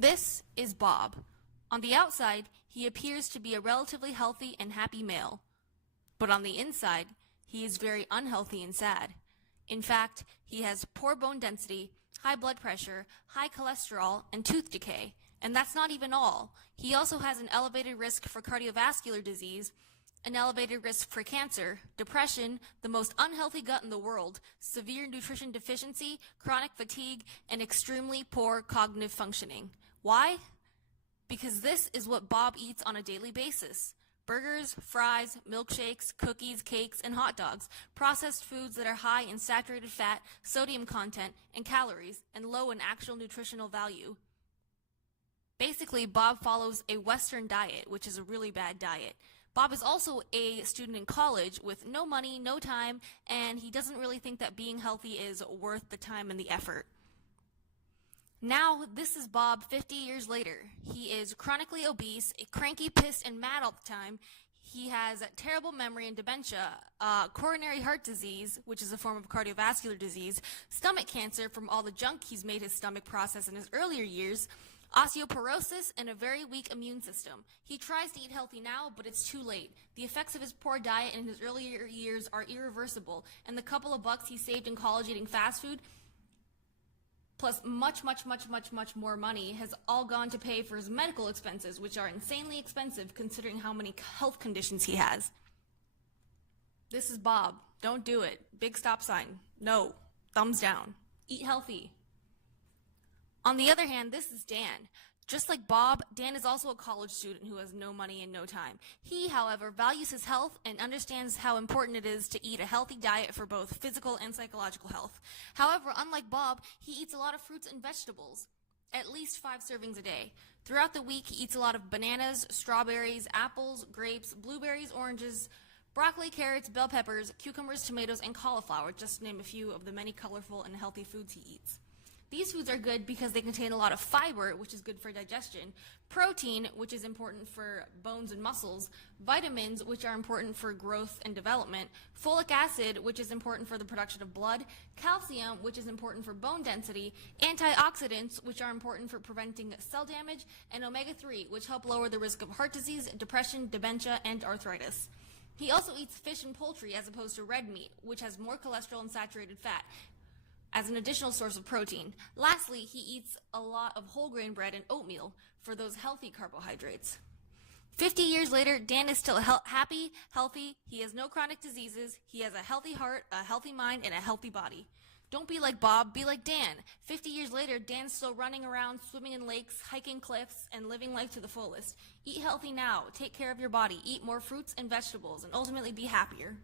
This is Bob. On the outside, he appears to be a relatively healthy and happy male. But on the inside, he is very unhealthy and sad. In fact, he has poor bone density, high blood pressure, high cholesterol, and tooth decay. And that's not even all. He also has an elevated risk for cardiovascular disease, an elevated risk for cancer, depression, the most unhealthy gut in the world, severe nutrition deficiency, chronic fatigue, and extremely poor cognitive functioning. Why? Because this is what Bob eats on a daily basis. Burgers, fries, milkshakes, cookies, cakes, and hot dogs, processed foods that are high in saturated fat, sodium content, and calories, and low in actual nutritional value. Basically, Bob follows a Western diet, which is a really bad diet. Bob is also a student in college with no money, no time, and he doesn't really think that being healthy is worth the time and the effort. Now, this is Bob 50 years later. He is chronically obese, cranky, pissed, and mad all the time. He has terrible memory and dementia, coronary heart disease, which is a form of cardiovascular disease, stomach cancer from all the junk he's made his stomach process in his earlier years, osteoporosis, and a very weak immune system. He tries to eat healthy now, but it's too late. The effects of his poor diet in his earlier years are irreversible, and the couple of bucks he saved in college eating fast food, plus much more money, has all gone to pay for his medical expenses, which are insanely expensive considering how many health conditions he has. This is Bob. Don't do it. Big stop sign. No. Thumbs down. Eat healthy. On the other hand, this is Dan. Just like Bob, Dan is also a college student who has no money and no time. He, however, values his health and understands how important it is to eat a healthy diet for both physical and psychological health. However, unlike Bob, he eats a lot of fruits and vegetables, at least 5 servings a day. Throughout the week, he eats a lot of bananas, strawberries, apples, grapes, blueberries, oranges, broccoli, carrots, bell peppers, cucumbers, tomatoes, and cauliflower, just to name a few of the many colorful and healthy foods he eats. These foods are good because they contain a lot of fiber, which is good for digestion, protein, which is important for bones and muscles, vitamins, which are important for growth and development, folic acid, which is important for the production of blood, calcium, which is important for bone density, antioxidants, which are important for preventing cell damage, and omega-3, which help lower the risk of heart disease, depression, dementia, and arthritis. He also eats fish and poultry as opposed to red meat, which has more cholesterol and saturated fat, as an additional source of protein. Lastly, he eats a lot of whole grain bread and oatmeal for those healthy carbohydrates. 50 years later, Dan is still happy, healthy, he has no chronic diseases, he has a healthy heart, a healthy mind, and a healthy body. Don't be like Bob, be like Dan. 50 years later, Dan's still running around, swimming in lakes, hiking cliffs, and living life to the fullest. Eat healthy now, take care of your body, eat more fruits and vegetables, and ultimately be happier.